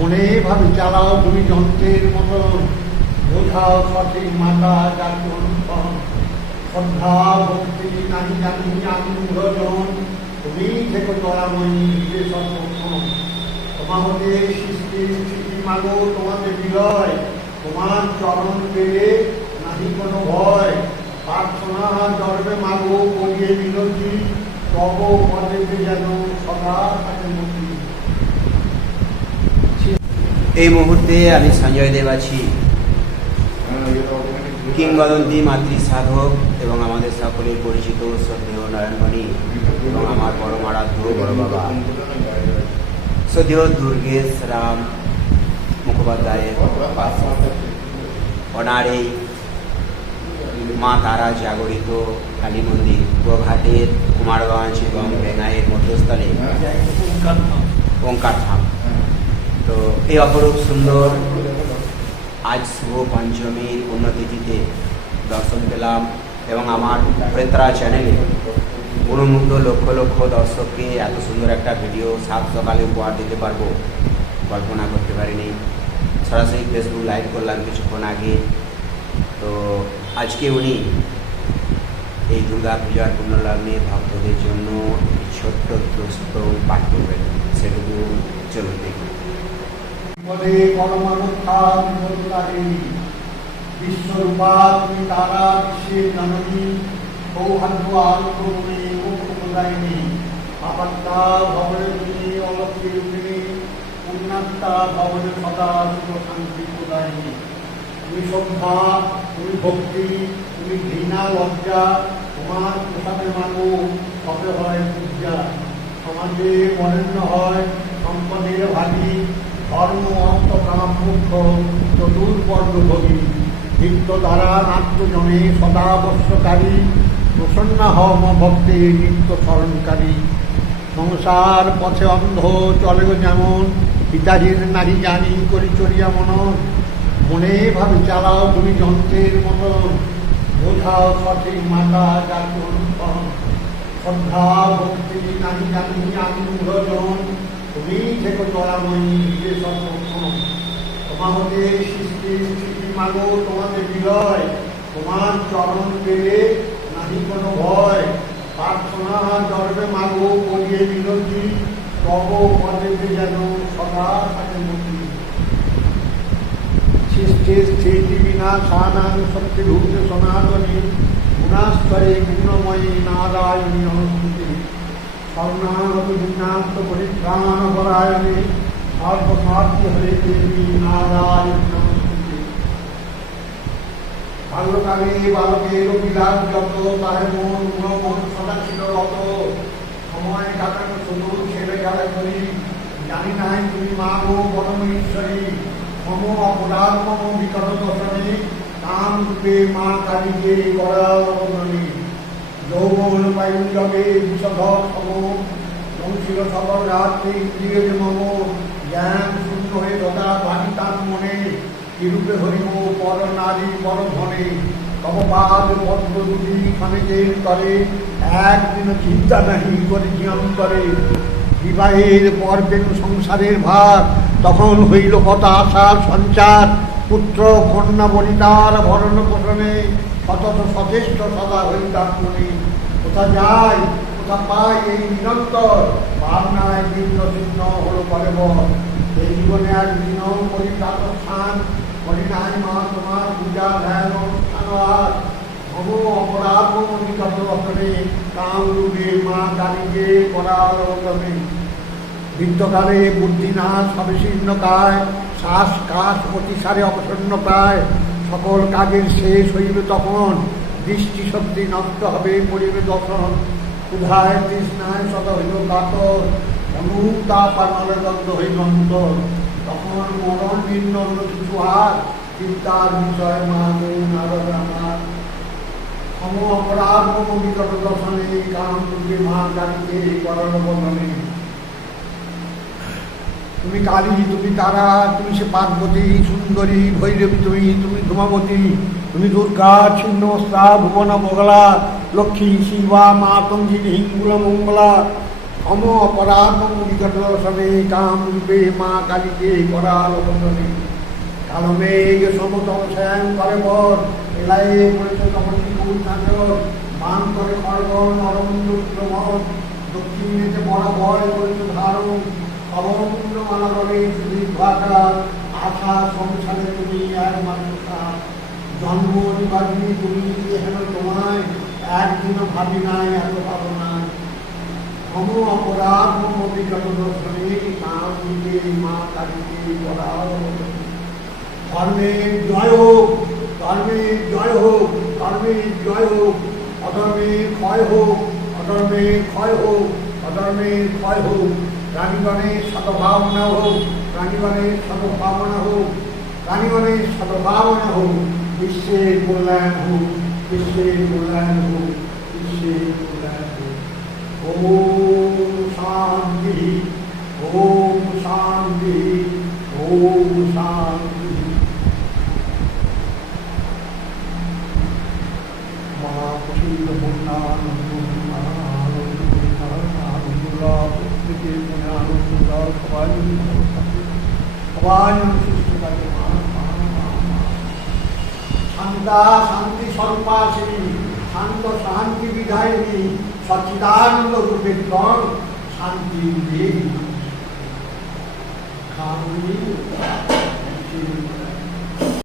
মনে ভাবে চালাও তুমি যন্ত্রের মতন। বোঝাও সঠিক মাতা যাকে অনুসরণ শ্রদ্ধা, ভক্তি নাহি জানি আমি ভজন তুমি থেকে চলাময়ী হৃদয় সর্বক্ষণ তোমাদের সৃষ্টি মাগো তোমাদের বিলয় তোমার চরণ পেলে নাহি কোনো ভয়। প্রার্থনা জন্মে মাগো করিয়ে মিনতি তব পদে যেন সদা থাকে মতি। এই মুহূর্তে আমি সঞ্জয় দেব আছি কিংবদন্তি মাতৃ সাধক এবং আমাদের সকলের পরিচিত শ্রদ্ধেয় নয়নমণি এবং আমার বড় মারাধ্য বড় বাবা শ্রদ্ধেয় দুর্গেশ রাম মুখোপাধ্যায়ের ওনার মা তারা জাগরিত কালী মন্দির গোঘাটের কুমারগঞ্জ এবং বেঙ্গাইয়ের মধ্যস্থলে ওঙ্কার ধাম তো এই অপরূপ সুন্দর আজ শুভ পঞ্চমীর পুণ্যতিথিতে দর্শন পেলাম এবং আমার প্রেত্রা চ্যানেলে অনুমুগ্ধ লক্ষ লক্ষ দর্শককে এত সুন্দর একটা ভিডিও সাত সকালে উপহার দিতে পারব, কল্পনা করতে পারিনি। সরাসরি ফেসবুক লাইভ করলাম কিছুক্ষণ আগে। তো আজকে উনি এই দুর্গা পূজার পুণ্যলগ্নে ভক্তদের জন্য ছোট্ট দুষ্ট পাঠ করবেন। সেটুকু চলুন দেখুন বলে পরমানুষ্ঠা বিপদারে বিশ্বরূপা তুমি তারা বিশ্বের জননী সৌভাগ্য আলোকমণি মুখ্যদায়িনী আপাত্তা ভবনে তুমি অলক্ষী রূপিণী পুণ্যাত্মা ভবনে সদা শুভ শান্তি প্রদায়িনী। তুমি শ্রদ্ধা, তুমি ভক্তি, তুমি ঘৃণা, লজ্জা, তোমার প্রসাদে মানো তবে হয় পূজা। সমাজে বরেণ্য হয় সম্পদের ভাগী ধর্ম অন্ত প্রাণ মুখ্য চতুর্বর্গ ভোগী নিত্য দ্বারা নাট্যজনে সদাবশ্যকারী প্রসন্ন হম ভক্তে নিত্য স্মরণকারী সংসার পথে অন্ধ চলে যেমন পিতাহীন নারী জানি করি চলিয়া মন মনে ভাবে চালাও তুমি যন্ত্রের মতন বোঝাও সঠিক মাতা অনুসরণ শ্রদ্ধা ভক্তি নারী জানি তুমি থেকে চলাময়ী তোমাদের সৃষ্টি স্থিতি মাগো তোমাদের বিলয় তোমার চরণ করিয়ে মিনতি তব পদে যেন সদা থাকে মতি। সৃষ্টি স্থিতি বিনা সানাং শক্তিভূত সনাতনী। গুণাস্তরে গুণময়ী নারায়ণী অনুভূতি সময় করি জানি নাই তুমি মা গো পরমেশ্বরী। মম অপরাধ মম বিকট দশনে কাম রূপে মা কালীকে করাল অবদনী যৌবন বায়ু বিষধর জ্ঞান শূন্য হয়ে দদা তার মনে। কিরূপে হরিম পর নারী পর ধনে। তমপাদ পদ্ম দুটি খানিকের করে একদিন চিন্তা নাহি করে জীবন করে বিবাহের পর পেন সংসারের ভার, তখন হইল কত আশার সঞ্চার। পুত্র কন্যা বনিতার ভরণ পোষণে। সতত সচেষ্ট সদা হইতার মনে কোথা যায় কোথা পায় এই নিরন্তর ভাবনায় ভিন্ন ভিন্ন হলো পরে এই জীবনে এক দিন পরিত্রাত স্থান, করি নাই মা তোমার পূজা, ধ্যান অনুষ্ঠান আর। ভব অপরাধ নিকট রতনে কাম রূপে মা কালীকে করার তবে বৃদ্ধকালে বুদ্ধি নাশ হবে শীর্ণকায় শ্বাস কাশ অতিসারে অবসন্ন প্রায়। সকল কাজের শেষ হইবে তখন দৃষ্টি শক্তি নষ্ট হবে, পড়িবে দর্শন। ক্ষুধায় তৃষ্ণায় সদ হইল কাতর অনুতাপ আর নলদগ্ধ হইল অন্তর। তখন মরণ ভিন্ন অন্য কিছু আর চিন্তার বিষয় মা নারদ আমার সম অপরাধ মম বিকট দর্শনে কাম রূপে মা কালীকে করণ বন্ধনে। তুমি কালী, তুমি তারা, তুমি সে পার্বতী, সুন্দরী, ভৈরবী, তুমি তুমি ধূমাবতী, তুমি দুর্গা ছিন্নস্তা ভুবন, বগলা, লক্ষ্মী, শিবা, মা তঞ্জিনী হিঙ্গুলা, মঙ্গলা, অম অপরাধ কাম, রূপে, মা কালীকে করাল বন্দনে কালো মেঘ সমতল শ্যাম করে, বর এলাই পড়েছে তখন মান করে খড়গ নরমন্দ প্রমদ দক্ষিণেতে বড় ভয় করেছে ধারণ করে সুদীপ ভাটা আশা সংসারে এক মানুষা জন্ম নিবারণী তুমি তোমায় একদিনও ভাবি নাই এত অপরাধ মম দর্শনে নাম দিকে মা কালীকে করাও ধর্মের জয় হোক ধর্মের জয় হোক ধর্মের জয় হোক অধর্মের ক্ষয় হোক অধর্মের ক্ষয় হোক অধর্মের ক্ষয় হোক। প্রাণীগণের সদ্ভাবনা হোক প্রাণীগণের সদ্ভাবনা হোক প্রাণীগণের সদ্ভাবনা হোক, বিশ্বের কল্যাণ হোক, বিশ্বের কল্যাণ হোক, বিশ্বের কল্যাণ হোক। ও শান্তি মা শান্তা শান্তি স্বরূপা শান্ত শান্তি বিধায়িনী সচিদানন্দ রূপে শান্তি